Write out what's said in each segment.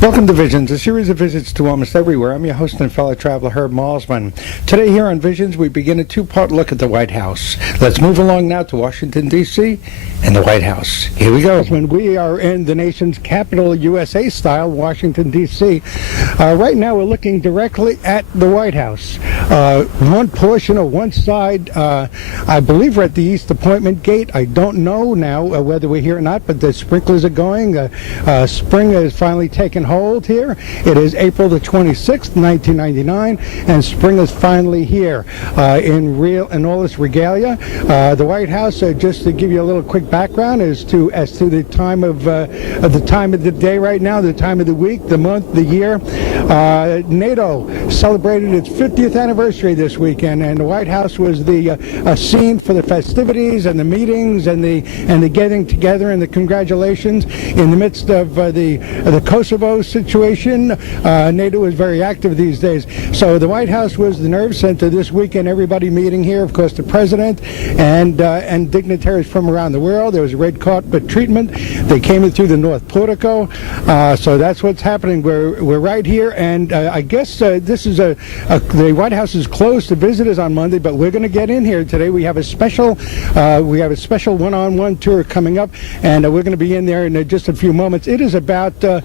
Welcome to Visions, a series of visits to almost everywhere. I'm your host and fellow traveler, Herb Malzman. Today here on Visions, we begin a two-part look at the White House. Let's move along now to Washington, D.C. and the White House. Here we go. We are in the nation's capital, USA style, Washington, D.C. Right now, we're looking directly at the White House. One portion of one side, I believe we're at the East Appointment Gate. I don't know now whether we're here or not, but the sprinklers are going. Spring has finally taken hold here. It is April the 26th, 1999, and spring is finally here in all its regalia. The White House, just to give you a little quick background as to the time of the day right now, the time of the week, the month, the year. NATO celebrated its 50th anniversary this weekend, and the White House was the scene for the festivities and the meetings and the getting together and the congratulations in the midst of the Kosovo situation. NATO is very active these days. So the White House was the nerve center this weekend. Everybody meeting here, of course, the president and dignitaries from around the world. There was a red carpet treatment. They came in through the North Portico. So that's what's happening. We're right here, and I guess this is the White House is closed to visitors on Monday, but we're going to get in here today. We have a special one-on-one tour coming up, and we're going to be in there in just a few moments. It is about 10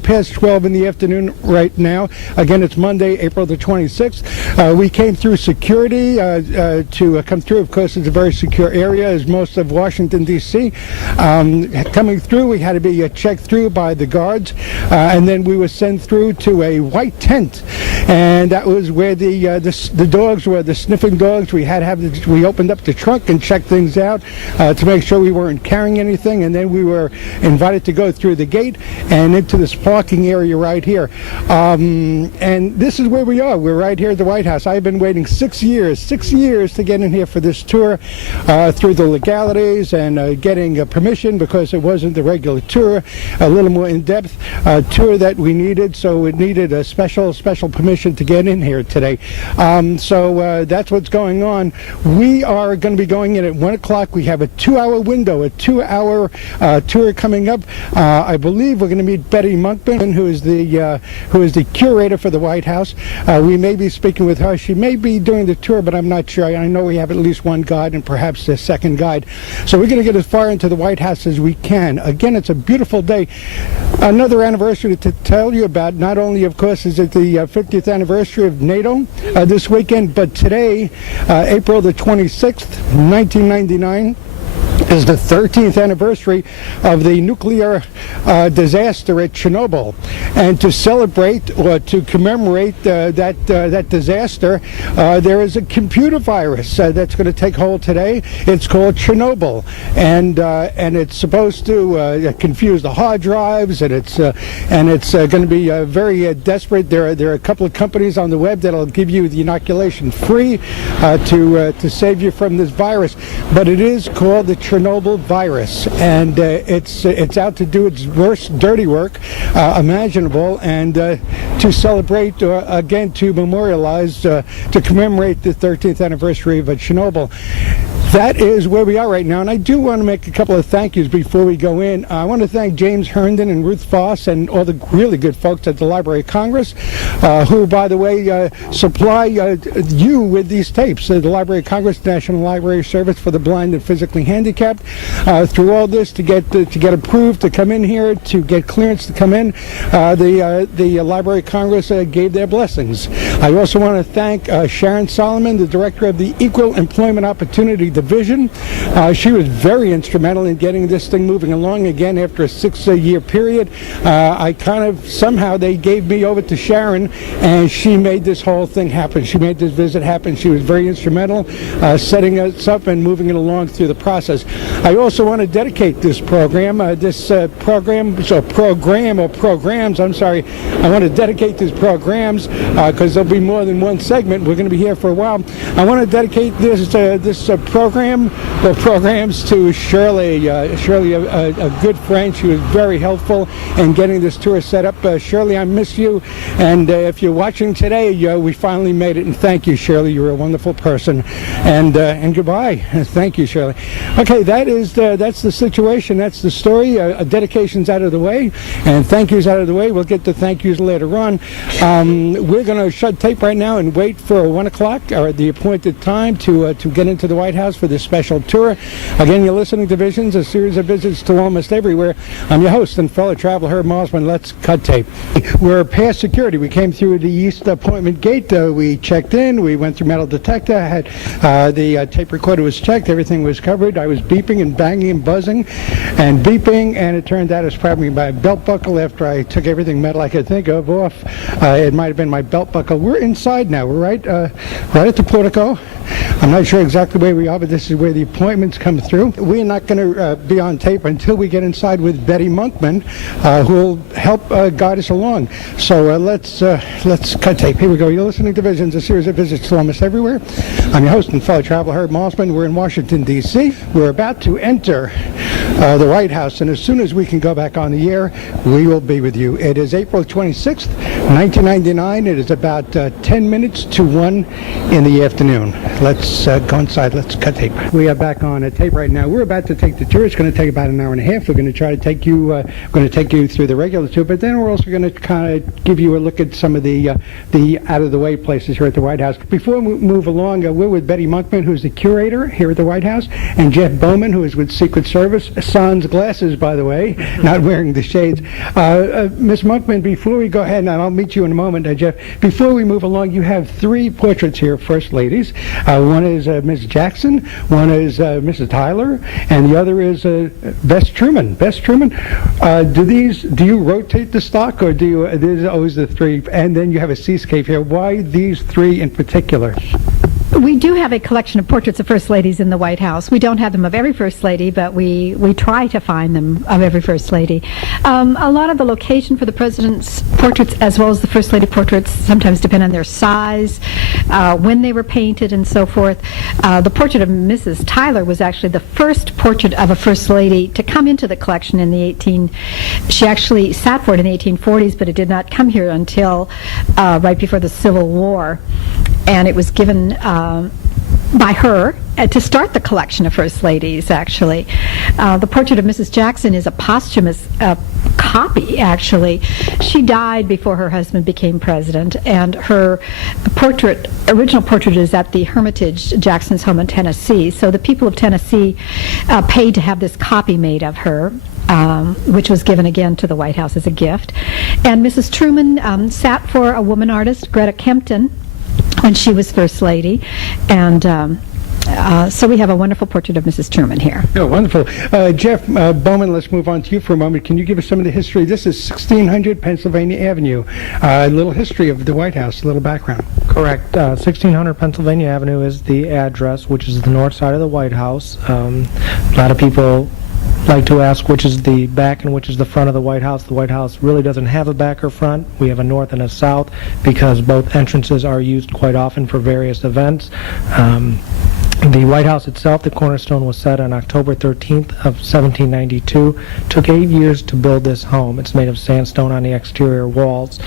past 12 in the afternoon right now. Again, it's Monday, April the 26th. We came through security to come through. Of course, it's a very secure area, as most of Washington, D.C. Coming through, we had to be checked through by the guards, and then we were sent through to a white tent, and that was where the dogs were, the sniffing dogs. We opened up the trunk and checked things out to make sure we weren't carrying anything, and then we were invited to go through the gate and into this parking area right here. And this is where we are. We're right here at the White House. I've been waiting 6 years to get in here for this tour through the legalities and getting permission, because it wasn't the regular tour, a little more in-depth tour that we needed, so it needed a special permission to get in here today. So that's what's going on. We are going to be going in at 1 o'clock. We have a 2-hour window, a 2-hour tour coming up. I believe we're going to meet Betty Monkman, who is the curator for the White House. We may be speaking with her. She may be doing the tour, but I'm not sure. I know we have at least one guide and perhaps a second guide. So we're going to get as far into the White House as we can. Again, it's a beautiful day. Another anniversary to tell you about. Not only, of course, is it the 50th anniversary of NATO this weekend, but today, April the 26th, 1999, is the 13th anniversary of the nuclear disaster at Chernobyl. And to celebrate or to commemorate that disaster, there is a computer virus that's going to take hold today. It's called Chernobyl, and it's supposed to confuse the hard drives, and it's going to be very desperate. There are a couple of companies on the web that'll give you the inoculation free to save you from this virus, but it is called the Chernobyl virus, and it's out to do its worst dirty work imaginable, and to celebrate, again, to memorialize, to commemorate the 13th anniversary of Chernobyl. That is where we are right now, and I do want to make a couple of thank yous before we go in. I want to thank James Herndon and Ruth Foss and all the really good folks at the Library of Congress, who, by the way, supply you with these tapes. The Library of Congress, National Library Service for the Blind and Physically Handicapped. Through all this, to get approved to come in here, to get clearance to come in, the Library of Congress gave their blessings. I also want to thank Sharon Solomon, the director of the Equal Employment Opportunity Division. She was very instrumental in getting this thing moving along again after a 6-year period. Somehow they gave me over to Sharon, and she made this whole thing happen. She made this visit happen. She was very instrumental setting us up and moving it along through the process. I also want to dedicate this program, I want to dedicate these programs because there'll be more than one segment. We're going to be here for a while. I want to dedicate this programs to Shirley. Shirley, a good friend. She was very helpful in getting this tour set up. Shirley, I miss you, and if you're watching today, we finally made it, and thank you, Shirley. You're a wonderful person, and goodbye. Thank you, Shirley. Okay, Okay, that's the situation. That's the story. Dedication's out of the way, and thank yous out of the way. We'll get to thank yous later on. We're going to shut tape right now and wait for 1 o'clock, or the appointed time, to get into the White House for this special tour. Again, you're listening to Visions, a series of visits to almost everywhere. I'm your host and fellow traveler, Herb Mosman. Let's cut tape. We're past security. We came through the East Appointment Gate. We checked in. We went through metal detector. Had the tape recorder was checked. Everything was covered. I was beeping and banging and buzzing and beeping, and it turned out it was probably my belt buckle after I took everything metal I could think of off. It might have been my belt buckle. We're inside now. We're right at the portico. I'm not sure exactly where we are, but this is where the appointments come through. We're not going to be on tape until we get inside with Betty Monkman, who will help guide us along. So let's cut tape. Here we go. You're listening to Visions, a series of visits to almost everywhere. I'm your host and fellow traveler, Herb Mosman. We're in Washington, D.C. We're about to enter the White House, and as soon as we can go back on the air, we will be with you. It is April 26th, 1999. It is about 10 minutes to 1 in the afternoon. Let's go inside. Let's cut tape. We are back on a tape right now. We're about to take the tour. It's going to take about an hour and a half. We're going to try to take you through the regular tour, but then we're also going to kind of give you a look at some of the out-of-the-way places here at the White House. Before we move along, we're with Betty Monkman, who's the curator here at the White House, and Jeff Bowman, who is with Secret Service. Sans glasses, by the way, not wearing the shades. Miss Monkman, before we go ahead, and I'll meet you in a moment, Jeff, before we move along, you have 3 portraits here, First Ladies. One is Ms. Jackson, one is Mrs. Tyler, and the other is Bess Truman. Bess Truman, do you rotate the stock, or there's always the 3, and then you have a seascape here. Why these 3 in particular? We do have a collection of portraits of First Ladies in the White House. We don't have them of every First Lady, but we try to find them of every First Lady. A lot of the location for the President's portraits, as well as the First Lady portraits, sometimes depend on their size, when they were painted, and so forth. The portrait of Mrs. Tyler was actually the first portrait of a First Lady to come into the collection in the She actually sat for it in the 1840s, but it did not come here until right before the Civil War. And it was given by her to start the collection of First Ladies, actually. The portrait of Mrs. Jackson is a posthumous copy, actually. She died before her husband became president, and her original portrait is at the Hermitage, Jackson's home in Tennessee. So the people of Tennessee paid to have this copy made of her, which was given again to the White House as a gift. And Mrs. Truman sat for a woman artist, Greta Kempton, when she was First Lady, and so we have a wonderful portrait of Mrs. Truman here. Oh, wonderful. Jeff Bowman, let's move on to you for a moment. Can you give us some of the history? This is 1600 Pennsylvania Avenue. A little history of the White House, a little background. Correct. 1600 Pennsylvania Avenue is the address, which is the north side of the White House. A lot of people like to ask which is the back and which is the front of the White House. The White House really doesn't have a back or front. We have a north and a south because both entrances are used quite often for various events. The White House itself, the cornerstone was set on October 13th of 1792. Took 8 years to build this home. It's made of sandstone on the exterior walls.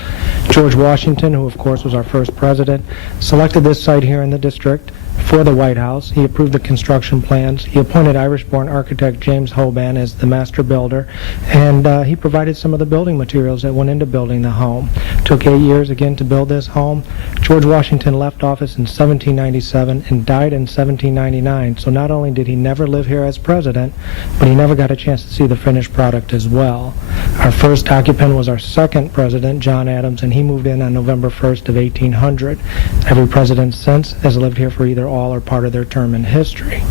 George Washington, who of course was our first president, selected this site here in the district for the White House. He approved the construction plans. He appointed Irish-born architect James Hoban as the master builder, and he provided some of the building materials that went into building the home. Took 8 years again to build this home. George Washington left office in 1797 and died in 1799, so not only did he never live here as president, but he never got a chance to see the finished product as well. Our first occupant was our second president, John Adams, and he moved in on November 1st of 1800. Every president since has lived here for either all or part of their term in history.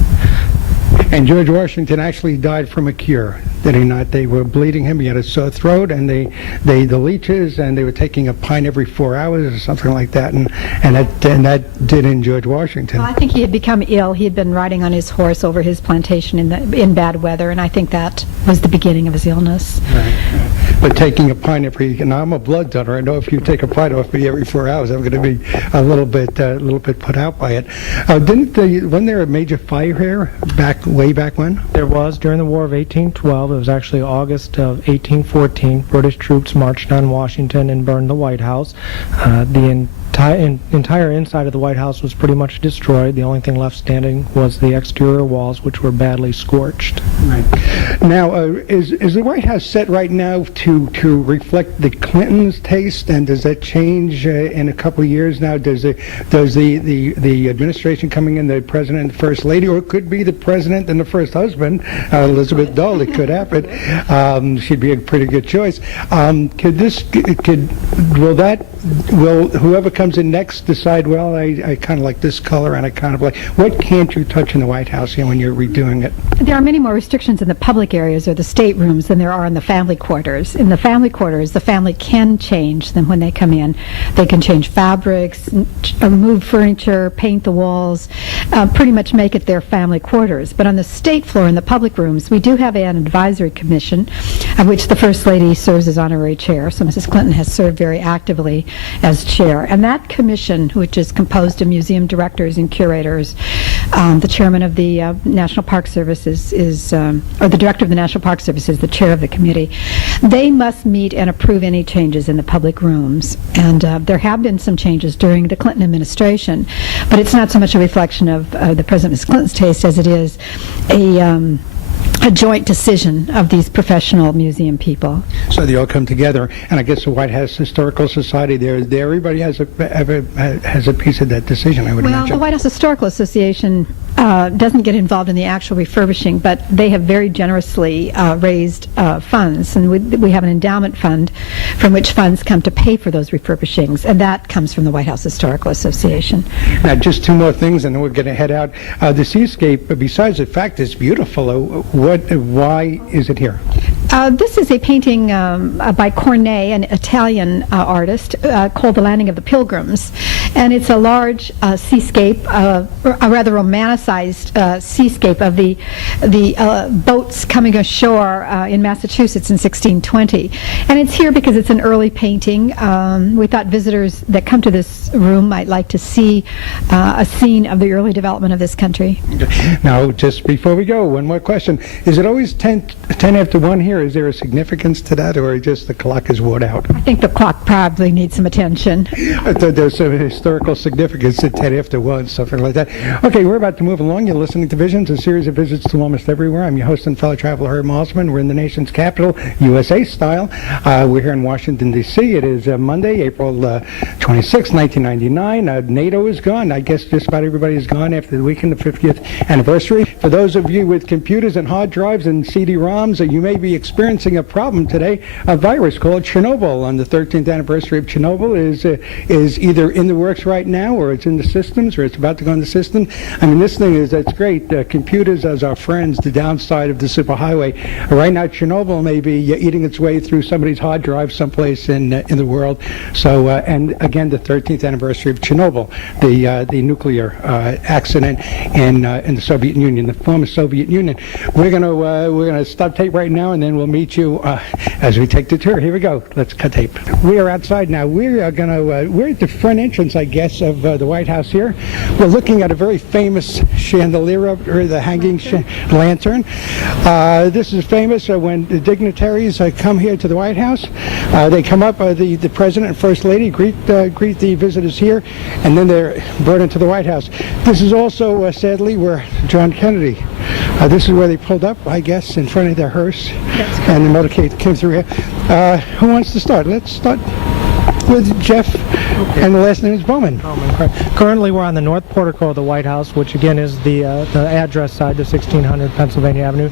And George Washington actually died from a cure, did he not? They were bleeding him. He had a sore throat, and the leeches, and they were taking a pint every 4 hours or something like that, and that did in George Washington. Well, I think he had become ill. He had been riding on his horse over his plantation in bad weather, and I think that was the beginning of his illness. Right. But taking a pint now I'm a blood donor. I know if you take a pint off me every 4 hours, I'm going to be a little bit put out by it. Wasn't there a major fire here way back when? There was during the War of 1812. It was actually August of 1814. British troops marched on Washington and burned the White House. The entire inside of the White House was pretty much destroyed. The only thing left standing was the exterior walls, which were badly scorched. Right. Now, is the White House set right now to reflect the Clintons' taste, and does that change in a couple of years now? Does the administration coming in, the president and the first lady, or it could be the president and the first husband, Elizabeth Dolly, could happen. She'd be a pretty good choice. Will whoever comes in next decide, well, I kind of like this color and I kind of like, what can't you touch in the White House when you're redoing it? There are many more restrictions in the public areas or the staterooms than there are in the family quarters. In the family quarters, the family can change them when they come in. They can change fabrics, move furniture, paint the walls, pretty much make it their family quarters. But on the state floor in the public rooms, we do have an advisory commission of which the First Lady serves as honorary chair. So Mrs. Clinton has served very actively as chair. And that commission, which is composed of museum directors and curators, the chairman of the National Park Service or the director of the National Park Service is the chair of the committee. They must meet and approve any changes in the public rooms. And there have been some changes during the Clinton administration, but it's not so much a reflection of the President Mrs. Clinton's taste as it is a joint decision of these professional museum people. So they all come together, and I guess the White House Historical Society, there everybody has a piece of that decision, I would imagine. Well, the White House Historical Association doesn't get involved in the actual refurbishing, but they have very generously raised funds, and we have an endowment fund from which funds come to pay for those refurbishings, and that comes from the White House Historical Association. Now, just two more things, and then we're going to head out. The seascape, besides the fact it's beautiful, why is it here? This is a painting by Cornet, an Italian artist, called The Landing of the Pilgrims. And it's a large seascape, a rather romanticized seascape of the boats coming ashore in Massachusetts in 1620. And it's here because it's an early painting. We thought visitors that come to this room might like to see a scene of the early development of this country. Now, just before we go, one more question. Is it always 10 after 1 here? Is there a significance to that, or just the clock is worn out? I think the clock probably needs some attention. I thought there's some historical significance to 10 after 1, something like that. Okay, we're about to move along. You're listening to Visions, a series of visits to almost everywhere. I'm your host and fellow traveler, Herb Mosman. We're in the nation's capital, USA style. We're here in Washington, D.C. It is Monday, April 26, 1999. NATO is gone. I guess just about everybody is gone after the weekend, the 50th anniversary. For those of you with computers and hard drives and CD-ROMs, you may be experiencing a problem today. A virus called Chernobyl on the 13th anniversary of Chernobyl is either in the works right now, or it's in the systems, or it's about to go in the system. I mean, this thing it's great. Computers as our friends, the downside of the superhighway. Right now, Chernobyl may be eating its way through somebody's hard drive someplace in the world. So, and again, the 13th anniversary of Chernobyl, the nuclear accident in the Soviet Union, the former Soviet Union. We're gonna stop tape right now, and then we'll meet you as we take the tour. Here we go. Let's cut tape. We are outside now. We're at the front entrance, I guess, of the White House here. We're looking at a very famous chandelier, or the hanging lantern. This is famous when the dignitaries come here to the White House. They come up, the President and First Lady greet the visitors here, and then they're brought into the White House. This is also, sadly, where John Kennedy, this is where they pulled up, I guess, in front of their hearse, and the motorcade came through here. Who wants to start? Let's start with Jeff, and the last name is Bowman. Currently, we're on the north portico of the White House, which again is the address side, the 1600 Pennsylvania Avenue.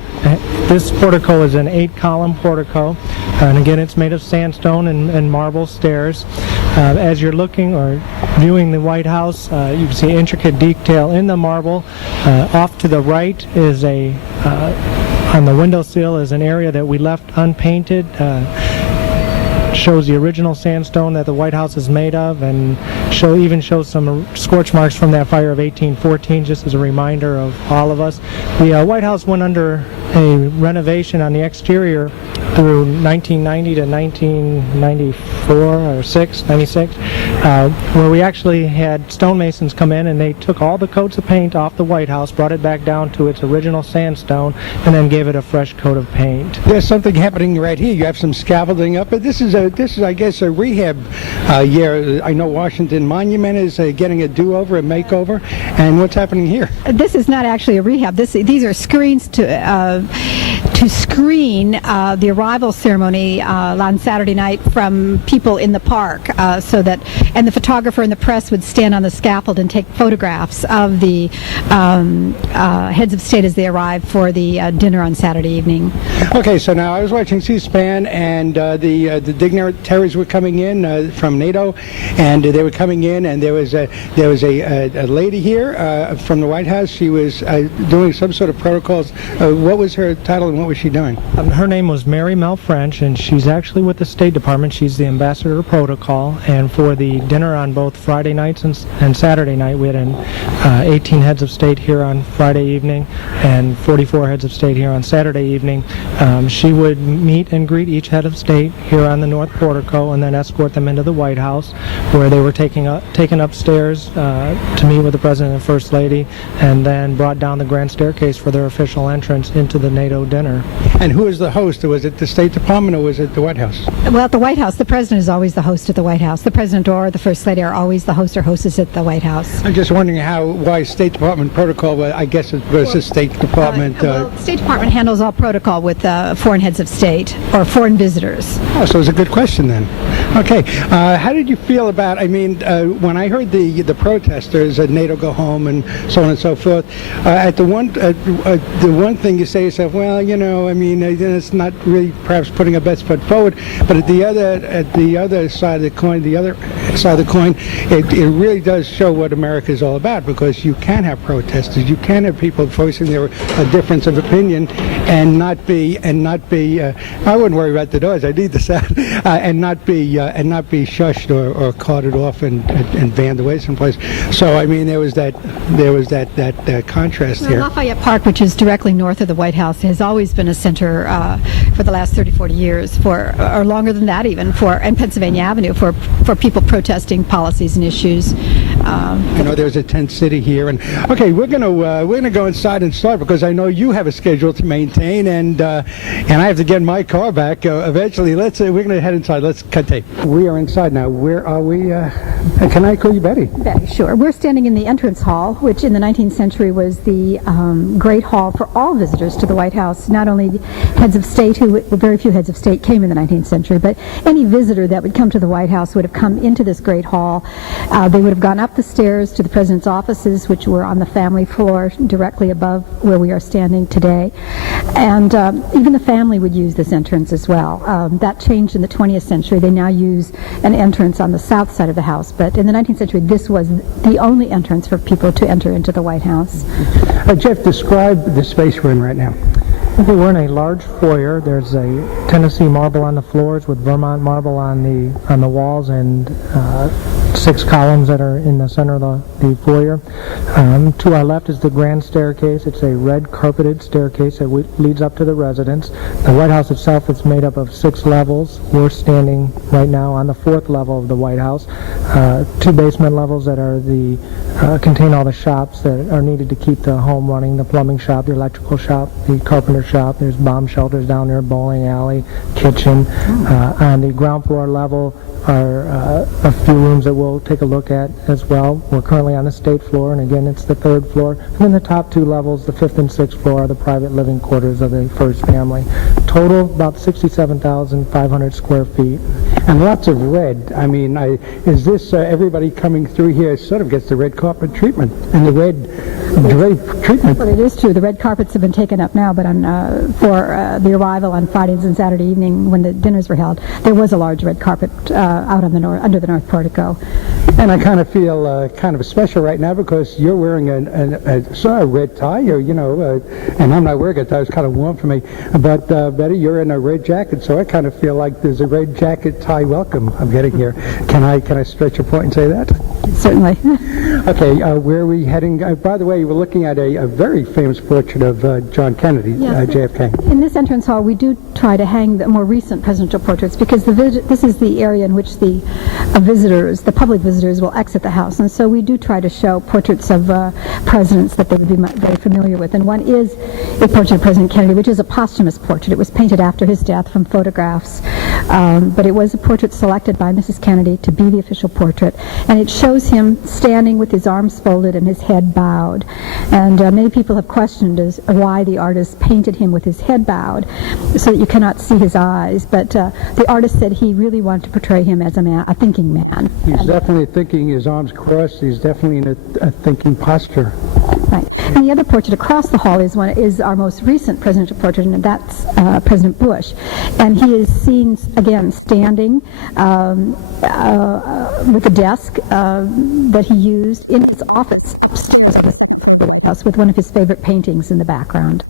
This portico is an 8-column portico, and again, it's made of sandstone and marble stairs. As you're looking or viewing the White House, you can see intricate detail in the marble. Off to the right is on the windowsill is an area that we left unpainted. Shows the original sandstone that the White House is made of, and even shows some scorch marks from that fire of 1814, just as a reminder of all of us. The White House went under a renovation on the exterior through 1990 to 1994 or 96, where we actually had stonemasons come in and they took all the coats of paint off the White House, brought it back down to its original sandstone, and then gave it a fresh coat of paint. There's something happening right here. You have some scaffolding up, but this is I guess, a rehab year. I know Washington Monument is getting a do-over, a makeover, and what's happening here? This is not actually a rehab. These are screens to screen the arrival ceremony on Saturday night from people in the park, so that, and the photographer and the press would stand on the scaffold and take photographs of the heads of state as they arrive for the dinner on Saturday evening. Okay, so now I was watching C-SPAN, and the dignitaries were coming in from NATO, and they were coming in, and there was a lady here from the White House. She was doing some sort of protocols. What was her title and what was she doing? Her name was Mary Mel French, and she's actually with the State Department. She's the ambassador of protocol, and for the dinner on both Friday nights and Saturday night, we had 18 heads of state here on Friday evening and 44 heads of state here on Saturday evening. She would meet and greet each head of state here on the North Portico and then escort them into the White House, where they were taken upstairs to meet with the President and First Lady, and then brought down the grand staircase for their official entrance into the NATO dinner. And who is the host? Was it the State Department or was it the White House? Well, at the White House, the President is always the host at the White House. The President or the First Lady are always the host or hostess at the White House. I'm just wondering why State Department protocol, well, I guess it's versus State Department. Well, the State Department handles all protocol with foreign heads of state or foreign visitors. Oh, so it's a good question then. Okay, how did you feel about, when I heard the protesters at NATO go home and so on and so forth, at the one thing you say to yourself, well, it's not really perhaps putting our best foot forward, but at the other side of the coin, it really does show what America is all about, because you can have protesters, you can have people voicing their difference of opinion and not be I wouldn't worry about the noise, I need the sound, and not be shushed or carted off and banned away someplace. So there was that contrast here. Lafayette Park, which is directly north of the White House, has always been a center for the last 30-40 years, or longer than that even, and Pennsylvania Avenue for people protesting policies and issues. I know there's a tent city here, and okay, we're gonna go inside and start, because I know you have a schedule to maintain, and I have to get my car back eventually. We're gonna head inside. Let's cut tape. We are inside now. Where are we? Can I call you Betty? Betty, sure. We're standing in the entrance hall, which in the 19th century was the great hall for all visitors to the White House. Not only heads of state, very few heads of state came in the 19th century, but any visitor that would come to the White House would have come into this great hall. They would have gone up the stairs to the President's offices, which were on the family floor directly above where we are standing today. And even the family would use this entrance as well. That changed in the 20th century. They now use an entrance on the south side of the house, but in the 19th century this was the only entrance for people to enter into the White House. Jeff, describe the space we're in right now. Okay, we're in a large foyer. There's a Tennessee marble on the floors with Vermont marble on the walls, and 6 columns that are in the center of the foyer. To our left is the grand staircase. It's a red carpeted staircase that leads up to the residence. The White House itself is made up of 6 levels. We're standing right now on the 4th level of the White House. 2 basement levels that are contain all the shops that are needed to keep the home running: the plumbing shop, the electrical shop, the carpenter shop. There's bomb shelters down there, bowling alley, kitchen. On the ground floor level are a few rooms that we'll take a look at as well. We're currently on the state floor, and again it's the 3rd floor. And then the top 2 levels, the 5th and 6th floor, are the private living quarters of the first family. Total about 67,500 square feet. And lots of red. Is this everybody coming through here sort of gets the red carpet treatment and the red treatment? Well, it is true. The red carpets have been taken up now, but for the arrival on Fridays and Saturday evening when the dinners were held, there was a large red carpet out on the under the north portico. And I kind of feel kind of special right now because you're wearing a sort of red tie, or and I'm not wearing a tie. It's kind of warm for me. But Betty, you're in a red jacket, so I kind of feel like there's a red jacket tie welcome I'm getting here. Can I stretch a point and say that? Certainly. Okay, where are we heading? By the way, we're looking at a very famous portrait of John Kennedy, Yes. JFK. In this entrance hall, we do try to hang the more recent presidential portraits because this is the area in which the visitors, the public visitors, will exit the house. And so we do try to show portraits of presidents that they would be very familiar with. And one is a portrait of President Kennedy, which is a posthumous portrait. It was painted after his death from photographs. But it was a portrait selected by Mrs. Kennedy to be the official portrait. And it shows him standing with his arms folded and his head bowed. And many people have questioned why the artist painted him with his head bowed so that you cannot see his eyes. But the artist said he really wanted to portray him as a thinking man. He's definitely thinking, his arms crossed. He's definitely in a thinking posture. Right. And the other portrait across the hall is our most recent presidential portrait, and that's President Bush. And he is seen, again, standing with a desk that he used in his office with one of his favorite paintings in the background.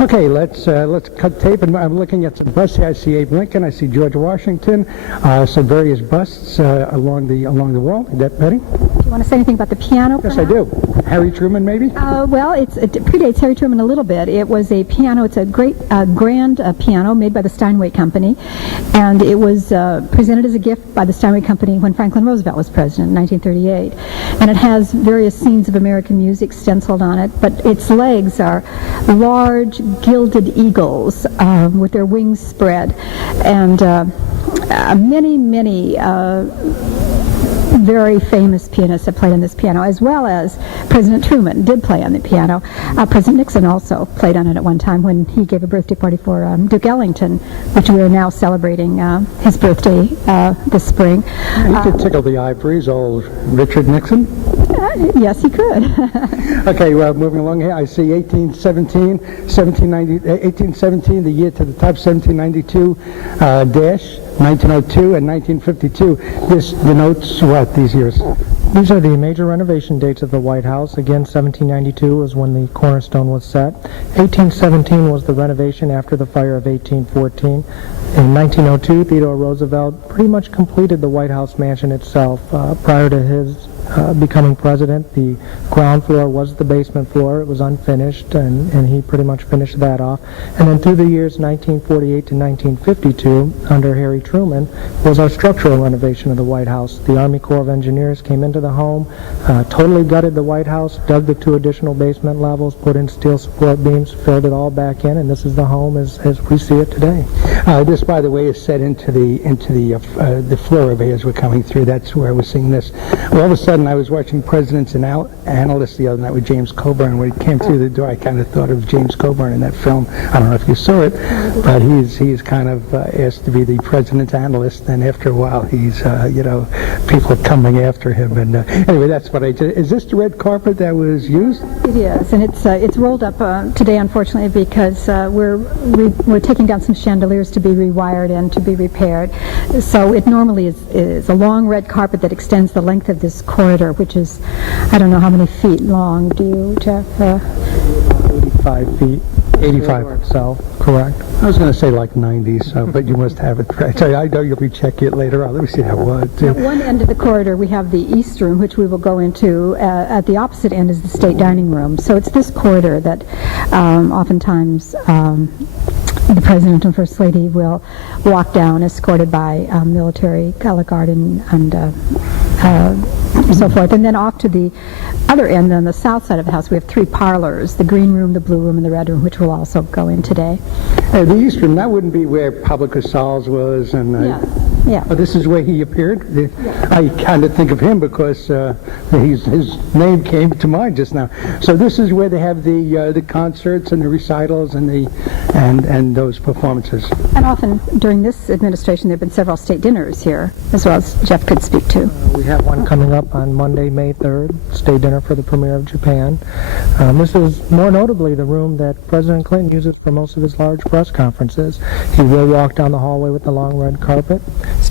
Okay, let's cut tape, and I'm looking at some busts here. I see Abe Lincoln, I see George Washington, some various busts along the wall. Is that Betty? Do you want to say anything about the piano? Yes, I do. Harry Truman, maybe? Well, it predates Harry Truman a little bit. It was a piano. It's a great grand piano made by the Steinway Company, and it was presented as a gift by the Steinway Company when Franklin Roosevelt was president in 1938. And it has various scenes of American music stenciled on it, but its legs are large gilded eagles with their wings spread, and many very famous pianists have played on this piano, as well as President Truman did play on the piano. President Nixon also played on it at one time when he gave a birthday party for Duke Ellington, which we are now celebrating his birthday this spring. He could tickle the ivories, old Richard Nixon. Yes, he could. Okay, well, moving along here, I see 1817, the year to the top, 1792, 1902, and 1952. This denotes what, these years? These are the major renovation dates of the White House. Again, 1792 was when the cornerstone was set. 1817 was the renovation after the fire of 1814. In 1902, Theodore Roosevelt pretty much completed the White House mansion itself. Prior to his becoming president, the ground floor was the basement floor. It was unfinished, and he pretty much finished that off. And then through the years 1948 to 1952, under Harry Truman, was our structural renovation of the White House. The Army Corps of Engineers came into the home, totally gutted the White House, dug the 2 additional basement levels, put in steel support beams, filled it all back in, and this is the home as we see it today. This, by the way, is set into the floor bay as we're coming through. That's where we're seeing this. All of a sudden, I was watching Presidents and Analysts the other night with James Coburn. When he came through the door, I kind of thought of James Coburn in that film. I don't know if you saw it, but he's kind of asked to be the President's analyst, and after a while, he's people are coming after him. And anyway, that's what I did. Is this the red carpet that was used? It is, and it's rolled up today, unfortunately, because we're taking down some chandeliers to be rewired and to be repaired. So it normally is a long red carpet that extends the length of this corridor, which is, I don't know how many feet long. Do you, Jeff? 85 feet. 85 itself, correct. I was going to say like 90, so, but you must have it right. I know you'll be checking it later on. Let me see that one. At one end of the corridor, we have the East Room, which we will go into. At the opposite end is the State Dining Room. So it's this corridor that oftentimes the President and First Lady will walk down, escorted by military, color guard, and so forth. And then off to the other end, on the south side of the house, we have 3 parlors, the green room, the blue room, and the red room, which we'll also go in today. The East Room, that wouldn't be where Public Lassalle's was? And Yeah. Oh, this is where he appeared? I kind of think of him because his name came to mind just now. So this is where they have the concerts and the recitals and those performances. And often during this administration, there have been several state dinners here, as well as Jeff could speak to. We have one coming up on Monday, May 3rd, state dinner for the Premier of Japan. This is more notably the room that President Clinton uses for most of his large press conferences. He will walk down the hallway with the long red carpet,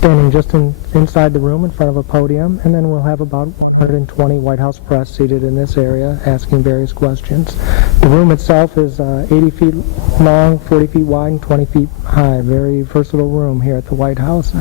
standing just inside the room in front of a podium, and then we'll have about 120 White House press seated in this area asking various questions. The room itself is 80 feet long, 40 feet wide, and 20 feet high. Very versatile room here at the White House.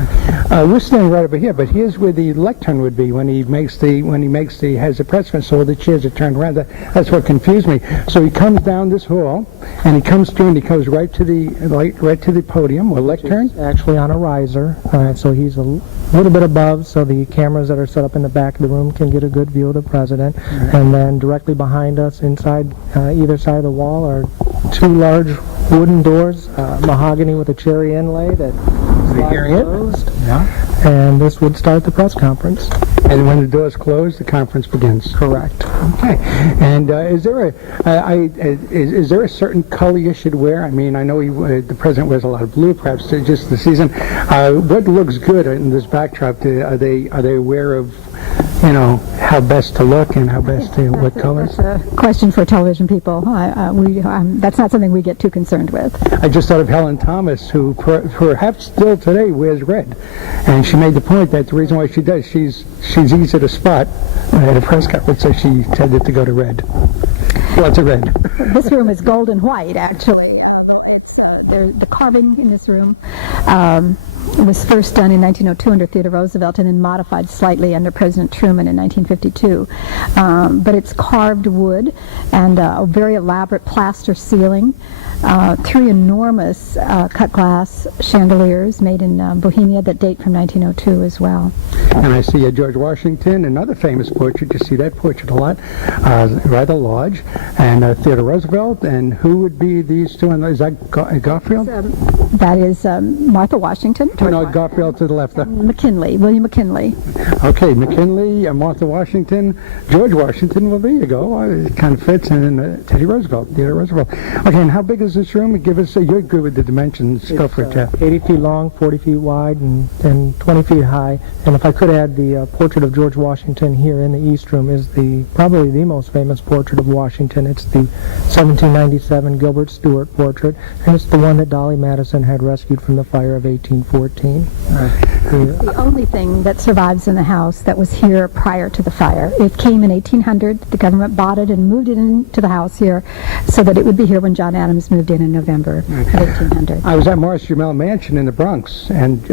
We're standing right over here, but here's where the lectern would be when he has the press conference. So all the chairs are turned around. That's what confused me. So he comes down this hall, and he comes through, and he goes right to the podium or lectern. It's actually on a riser, so he's a little bit above, so the cameras that are set up in the back of the room can get a good view of the president. Right. And then directly behind us, inside either side of the wall, are two large wooden doors, mahogany with a cherry inlay that slide closed. Yeah. And this would start the press conference. And when the doors close, the conference begins. Correct. Okay. And is there a certain color you should wear? I mean, I know the president wears a lot of blue, perhaps just the season. What looks good in this backdrop? Are they aware of, how best to look and how best to what colors? That's a question for television people. That's not something we get too concerned with. I just thought of Helen Thomas, who perhaps still today wears red, and she made the point that the reason why she does, she's easy to spot at a press conference, so she tended to go to red. Lots of red. This room is gold and white, actually. It's the carving in this room was first done in 1902 under Theodore Roosevelt and then modified slightly under President Truman in 1952. But it's carved wood and a very elaborate plaster ceiling. 3 enormous cut glass chandeliers made in Bohemia that date from 1902 as well. And I see George Washington, another famous portrait. You see that portrait a lot, rather large. And Theodore Roosevelt. And who would be these two? Is that Garfield? That is Martha Washington. Garfield to the left. McKinley, William McKinley. Okay, McKinley, Martha Washington, George Washington. Well, there you go. It kind of fits. And then Theodore Roosevelt. Okay, and how big is this room? Give us. You're good with the dimensions. Go for it, Jeff. 80 feet long, 40 feet wide, and 20 feet high. And if I could add, the portrait of George Washington here in the East Room is probably the most famous portrait of Washington. It's the 1797 Gilbert Stuart portrait, and it's the one that Dolly Madison had rescued from the fire of 1814. The only thing that survives in the house that was here prior to the fire. It came in 1800. The government bought it and moved it into the house here so that it would be here when John Adams moved in November of 1800. I was at Morris Jumel Mansion in the Bronx, and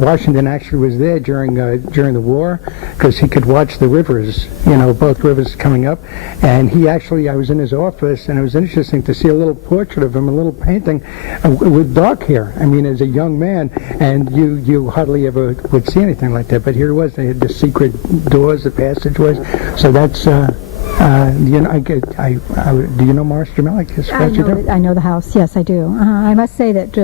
Washington actually was there during the war because he could watch the rivers, both rivers coming up. And I was in his office, and it was interesting to see a little portrait of him, a little painting with dark hair. I mean, as a young man, and you hardly ever would see anything like that. But here it was. They had the secret doors, the passageways. So that's. Do you know Morris Jumel? I know the house. Yes, I do. I must say that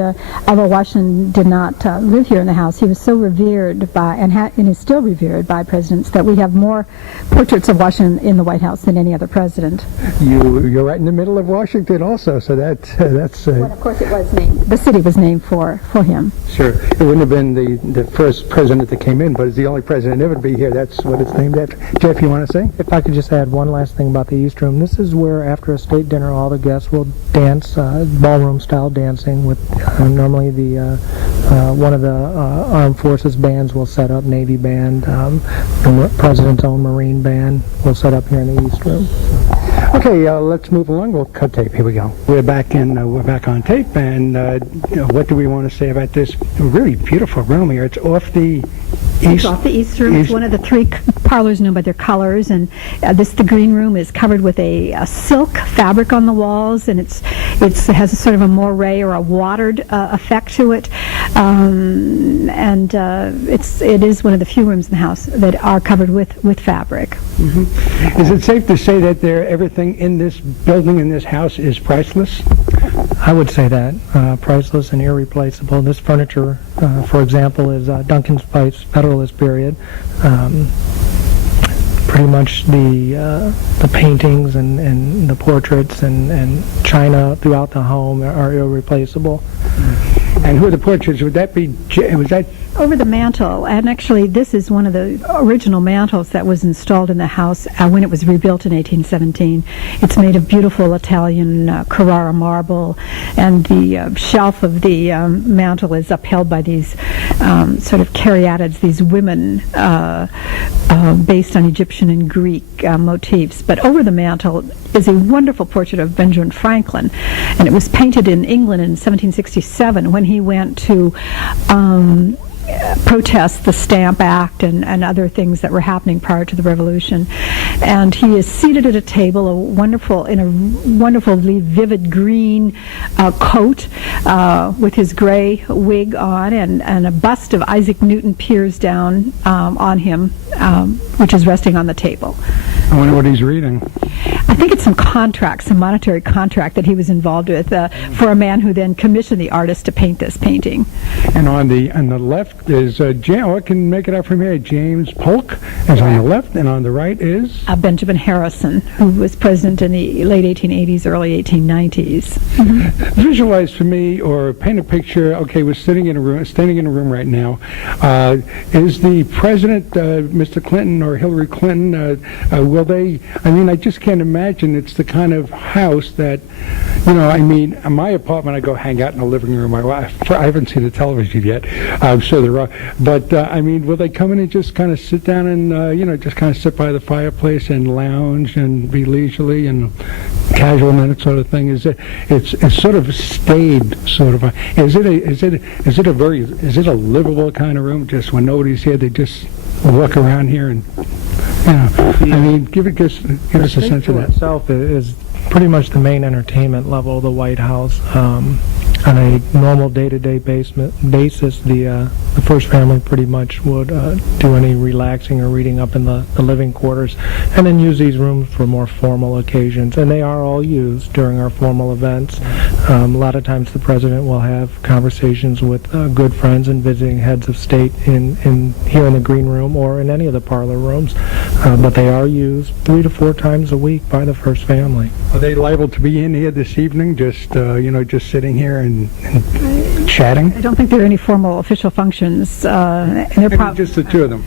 although Washington did not live here in the house, he was so revered by and is still revered by presidents that we have more portraits of Washington in the White House than any other president. You're right in the middle of Washington, also. So that's. Well, of course, it was named. The city was named for him. Sure, it wouldn't have been the first president that came in, but it's the only president ever to be here. That's what it's named after. Jeff, you want to say? If I could just add one last thing about the East Room. This is where, after a state dinner, all the guests will dance, ballroom-style dancing with normally one of the armed forces bands will set up, Navy band, the President's own Marine band will set up here in the East Room. Okay, let's move along. We'll cut tape. Here we go. We're back on tape, and what do we want to say about this really beautiful room here? It's off the east. It's off the East Room. It's one of the 3 parlors known by their colors, and the green room is covered with a silk fabric on the walls, and it has a sort of a moire or a watered effect to it, it is one of the few rooms in the house that are covered with fabric. Mm-hmm. Is it safe to say that everything in this building, in this house, is priceless? I would say that. Priceless and irreplaceable. This furniture, for example, is Duncan Spice's Federalist period. Pretty much the paintings and the portraits and china throughout the home are irreplaceable. And who are the portraits? Was that over the mantle? And actually, this is one of the original mantles that was installed in the house when it was rebuilt in 1817. It's made of beautiful Italian Carrara marble, and the shelf of the mantle is upheld by these sort of caryatids, these women based on Egyptian and Greek motifs. But over the mantel is a wonderful portrait of Benjamin Franklin, and it was painted in England in 1767 when he went to protest the Stamp Act and other things that were happening prior to the Revolution. And he is seated at a table, in a wonderfully vivid green coat with his gray wig on, and a bust of Isaac Newton peers down on him, which is resting on the table. I wonder what he's reading. I think it's some contract, some monetary contract that he was involved with for a man who then commissioned the artist to paint this painting. And on the left is I can make it out from here. James Polk is on the left, and on the right is Benjamin Harrison, who was president in the late 1880s, early 1890s. Mm-hmm. Visualize for me, or paint a picture. Okay, we're standing in a room right now. Is the president, Mr. Clinton or Hillary Clinton, will they? I mean, I just can't imagine it's the kind of house that, in my apartment, I go hang out in the living room. I haven't seen the television yet, so there are. But will they come in and just kind of sit down and just kind of sit by the fireplace and lounge and be leisurely and casual and that sort of thing? It's sort of staid, sort of. Is it a livable kind of room? Just when nobody's here, they just walk around here and. Give us a sense of that. Itself is pretty much the main entertainment level of the White House. On a normal day-to-day basis, the first family pretty much would do any relaxing or reading up in the living quarters, and then use these rooms for more formal occasions. And they are all used during our formal events. A lot of times the president will have conversations with good friends and visiting heads of state here in the green room or in any of the parlor rooms. But they are used 3 to 4 times a week by the first family. Are they liable to be in here this evening, just sitting here and chatting? I don't think there are any formal official functions. And they're just the two of them?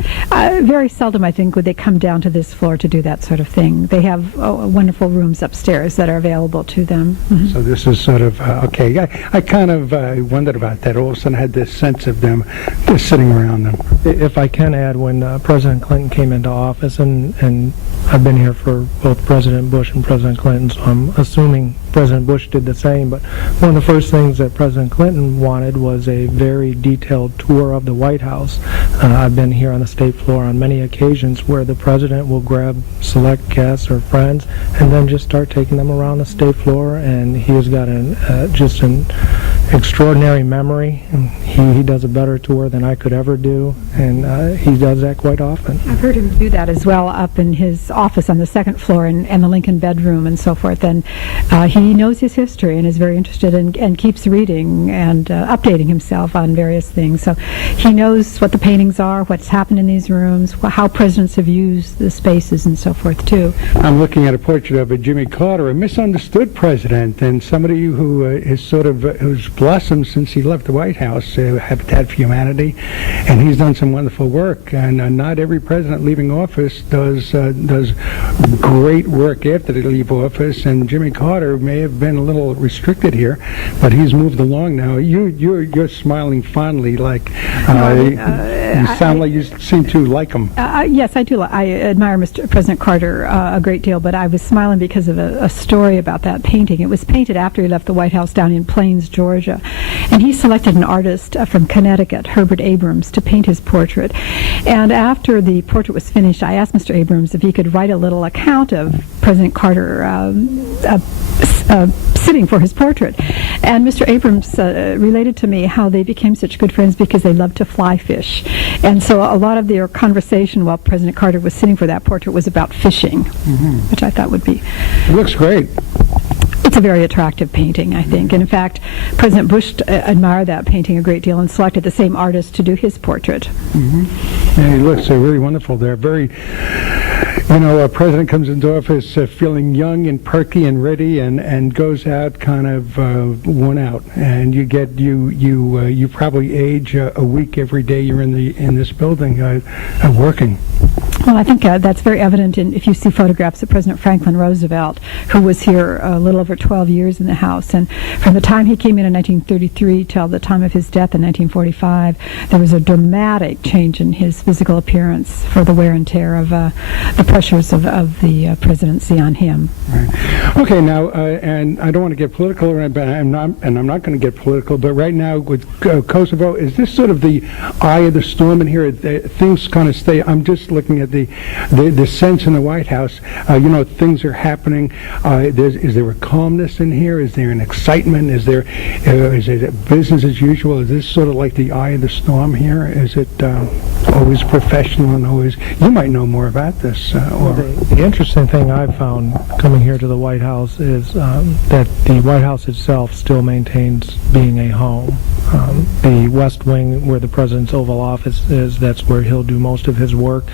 Very seldom, I think, would they come down to this floor to do that sort of thing. They have wonderful rooms upstairs that are available to them. Mm-hmm. So this is sort of, okay. I kind of wondered about that. All of a sudden I had this sense of them just sitting around them. If I can add, when President Clinton came into office, and I've been here for both President Bush and President Clinton, so I'm assuming President Bush did the same, but one of the first things that President Clinton wanted was a very detailed tour of the White House. I've been here on the state floor on many occasions where the president will grab select guests or friends and then just start taking them around the state floor, and he has got just an extraordinary memory, and he does a better tour than I could ever do, and he does that quite often. I've heard him do that as well up in his office on the second floor and the Lincoln bedroom and so forth, and he knows his history and is very interested and keeps reading and updating himself on various things. So he knows what the paintings are, what's happened in these rooms, how presidents have used the spaces and so forth too. I'm looking at a portrait of a Jimmy Carter, a misunderstood president, and somebody who is sort of who's blossomed since he left the White House, Habitat for Humanity, and he's done some wonderful work. And not every president leaving office does great work after they leave office. And Jimmy Carter may have been a little restricted here, but he's moved along now. You're smiling fondly, like you sound like you seem to like him. Yes, I do. I admire Mr. President Carter a great deal, but I was smiling because of a story about that painting. It was painted after he left the White House down in Plains, Georgia, and he selected an artist from Connecticut, Herbert Abrams, to paint his portrait. And after the portrait was finished, I asked Mr. Abrams if he could write a little account of President Carter sitting for his portrait. And Mr. Abrams related to me how they became such good friends because they loved to fly fish. And so a lot of their conversation while President Carter was sitting for that portrait was about fishing, which I thought would be... It looks great. It's a very attractive painting, I think. And in fact, President Bush admired that painting a great deal and selected the same artist to do his portrait. Yeah, he looks really wonderful there. Very... You know, a president comes into office feeling young and perky and ready, and goes out kind of worn out. And you probably age a week every day you're in this building working. Well, I think that's very evident if you see photographs of President Franklin Roosevelt, who was here a little over 12 years in the House. And from the time he came in 1933 till the time of his death in 1945, there was a dramatic change in his physical appearance for the wear and tear of the pressures of the presidency on him. Right. Okay, now, and I don't want to get political, but I'm not going to get political, but right now with Kosovo, is this sort of the eye of the storm in here? Things kind of stay. I'm just looking at the sense in the White House. Things are happening. Is there a calmness in here? Is there an excitement? Is it business as usual? Is this sort of like the eye of the storm here? Is it always professional and always? You might know more about this. The interesting thing I've found coming here to the White House is that the White House itself still maintains being a home. The West Wing, where the president's Oval Office is, that's where he'll do most of his work.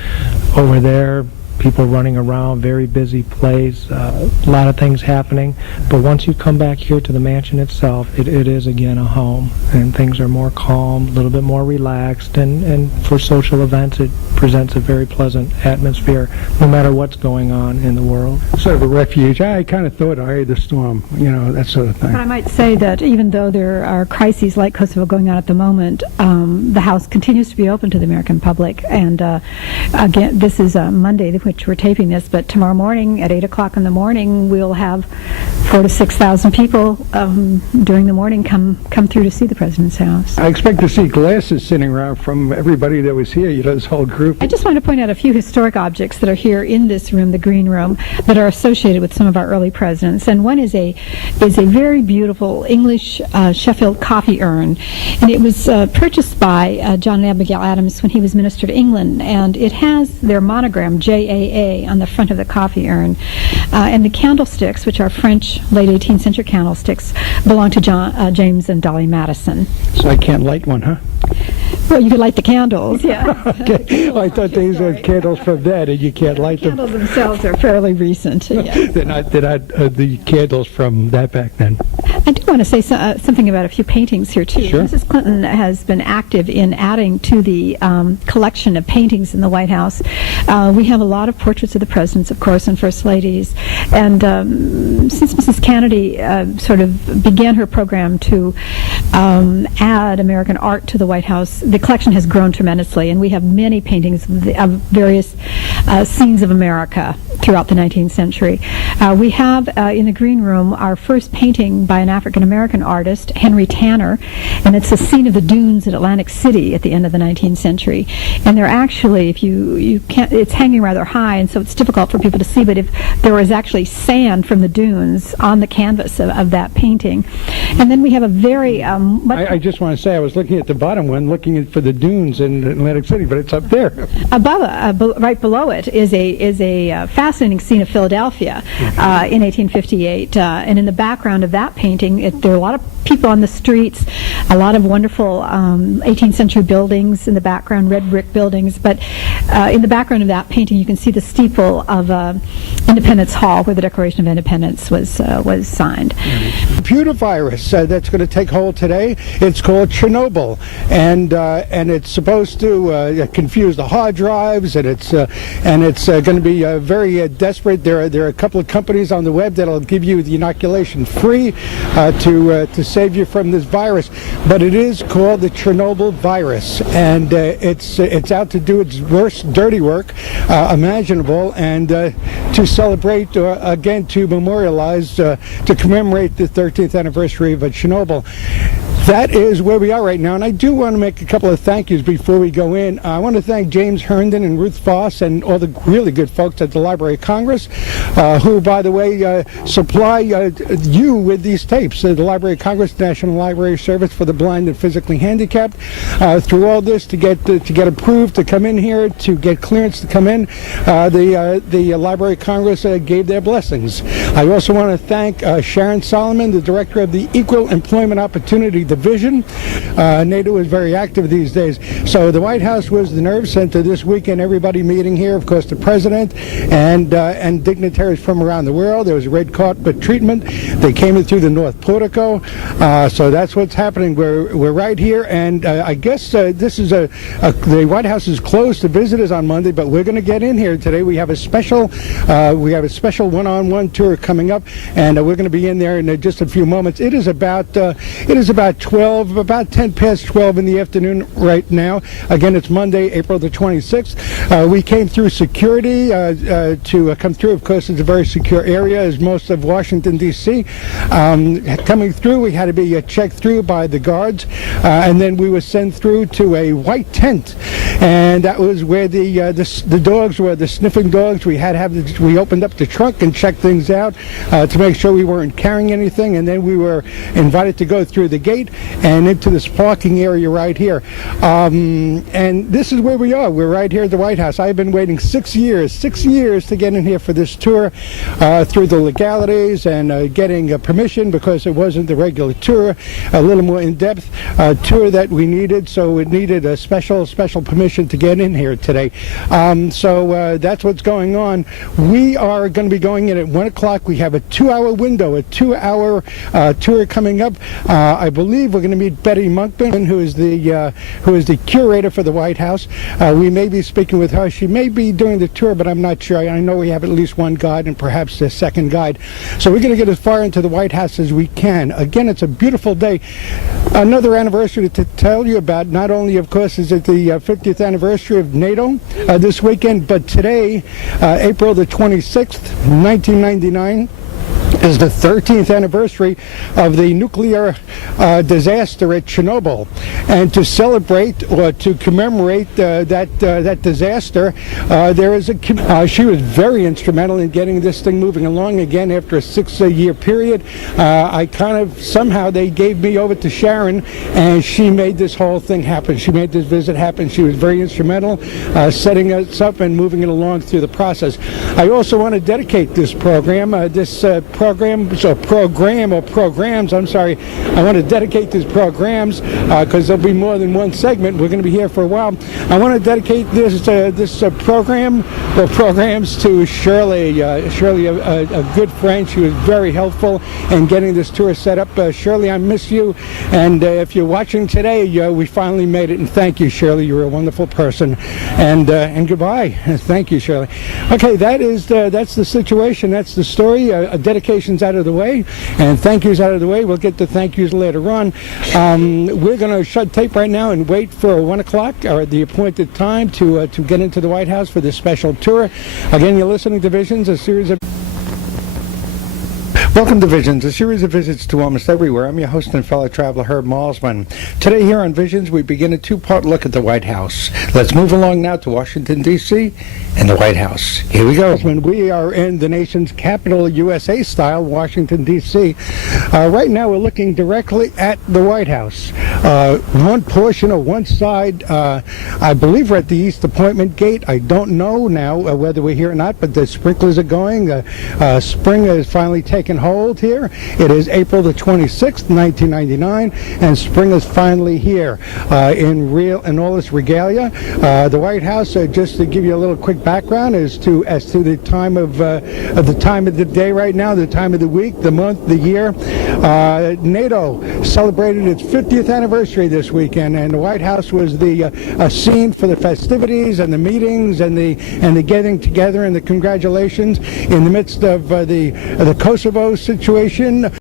Over there, people running around, very busy place, a lot of things happening. But once you come back here to the mansion itself, it is again a home, and things are more calm, a little bit more relaxed, and for social events it presents a very pleasant atmosphere, no matter what's going on in the world. Sort of a refuge. I kind of thought eye of the storm, that sort of thing. But I might say that even though there are crises like Kosovo going on at the moment, the House continues to be open to the American public. And again, this is Monday, which we're taping this, but tomorrow morning at 8 o'clock in the morning, we'll have 4,000 to 6,000 people during the morning come through to see the President's house. I expect to see glasses sitting around from everybody that was here, this whole group. I just want to point out a few historic objects that are here in this room, the Green Room, that are associated with some of our early presidents. And one is a very beautiful English Sheffield coffee urn, and it was purchased by John and Abigail Adams when he was Minister to England, and it has their monogram JAA on the front of the coffee urn. And the candlesticks, which are French late 18th century candlesticks, belong to James and Dolly Madison. So I can't light one, huh? Well, you could light the candles, yeah. Okay. Well, I thought these were candles from that, and you can't light them. The candles themselves are fairly recent. Yeah. They're not the candles from that back then. I do want to say something about a few paintings here, too. Sure. Mrs. Clinton has been active in adding to the collection of paintings in the White House. We have a lot of portraits of the presidents, of course, and first ladies. And since Mrs. Kennedy sort of began her program to add American art to the White House, the collection has grown tremendously, and we have many paintings of various scenes of America throughout the 19th century. We have in the Green Room our first painting by an African-American artist, Henry Tanner, and it's a scene of the dunes at Atlantic City at the end of the 19th century. And they're actually, if you can't, it's hanging rather high, and so it's difficult for people to see, but if there was actually sand from the dunes on the canvas of that painting. And then we have a very... I just want to say, I was looking at the bottom one, looking for the dunes in Atlantic City, but it's up there. Right below it is a fascinating scene of Philadelphia in 1858, and in the background of that painting, there are a lot of people on the streets, a lot of wonderful 18th century buildings in the background, red brick buildings, but in the background of that painting you can see the steeple of Independence Hall, where the Declaration of Independence was signed. Computer virus that's going to take hold today. It's called Chernobyl, and it's supposed to confuse the hard drives, and it's going to be very desperate. There are a couple of companies on the web that'll give you the inoculation free to save you from this virus, but it is called the Chernobyl virus, and it's out to do its worst dirty work imaginable, and to celebrate again, to memorialize, to commemorate the 13th anniversary of Chernobyl. That is where we are right now, and I do want to make a couple of thank yous before we go in. I want to thank James Herndon and Ruth Foss and all the really good folks at the Library of Congress, who, by the way, supply you with these tapes. The Library of Congress, National Library Service for the Blind and Physically Handicapped. Through all this, to get approved to come in here, to get clearance to come in, the Library of Congress gave their blessings. I also want to thank Sharon Solomon, the director of the Equal Employment Opportunity division. NATO is very active these days. So the White House was the nerve center this weekend. Everybody meeting here, of course, the president and dignitaries from around the world. There was a red carpet treatment. They came in through the North Portico. So that's what's happening. We're right here, and I guess this is the White House is closed to visitors on Monday, but we're going to get in here today. We have a special one-on-one tour coming up, and we're going to be in there in just a few moments. It is about 10 past 12 in the afternoon right now. Again, it's Monday, April the 26th. We came through security to come through. Of course, it's a very secure area, as most of Washington, D.C. Coming through, we had to be checked through by the guards, and then we were sent through to a white tent, and that was where the dogs were, the sniffing dogs. We opened up the trunk and checked things out to make sure we weren't carrying anything, and then we were invited to go through the gate and into this parking area right here. And this is where we are. We're right here at the White House. I've been waiting 6 years to get in here for this tour through the legalities and getting permission, because it wasn't the regular tour, a little more in-depth tour that we needed, so it needed a special permission to get in here today. So that's what's going on. We are going to be going in at 1 o'clock. We have a 2-hour window, a 2-hour tour coming up. I believe we're going to meet Betty Monkman, who is the curator for the White House. We may be speaking with her. She may be doing the tour, but I'm not sure. I know we have at least one guide and perhaps a second guide. So we're going to get as far into the White House as we can. Again, it's a beautiful day. Another anniversary to tell you about. Not only, of course, is it the 50th anniversary of NATO this weekend, but today, April the 26th, 1999, is the 13th anniversary of the nuclear disaster at Chernobyl. And to celebrate or to commemorate that disaster, she was very instrumental in getting this thing moving along again after a 6-year period. Somehow they gave me over to Sharon, and she made this whole thing happen. She made this visit happen. She was very instrumental setting us up and moving it along through the process. I also want to dedicate this program, programs, I'm sorry. I want to dedicate these programs because there'll be more than one segment. We're going to be here for a while. I want to dedicate this program or programs to Shirley. Shirley, a good friend. She was very helpful in getting this tour set up. Shirley, I miss you. And if you're watching today, we finally made it. And thank you, Shirley. You're a wonderful person. And goodbye. Thank you, Shirley. Okay, that's the situation. That's the story. Dedications out of the way, and thank yous out of the way. We'll get to thank yous later on. We're going to shut tape right now and wait for 1 o'clock, or at the appointed time, to get into the White House for this special tour. Again, you're listening to Visions, a series of... Welcome to Visions, a series of visits to almost everywhere. I'm your host and fellow traveler, Herb Malzman. Today here on Visions, we begin a two-part look at the White House. Let's move along now to Washington, D.C. and the White House. Here we go. We are in the nation's capital, USA style, Washington, D.C. Right now, we're looking directly at the White House. One portion or one side, I believe we're at the East Appointment Gate. I don't know now whether we're here or not, but the sprinklers are going. Spring has finally taken hold here. It is April the 26th, 1999, and spring is finally here in all its regalia. The White House, just to give you a little quick background as to the time of the day right now, the time of the week, the month, the year. NATO celebrated its 50th anniversary this weekend, and the White House was the scene for the festivities and the meetings and the getting together and the congratulations in the midst of the Kosovo situation.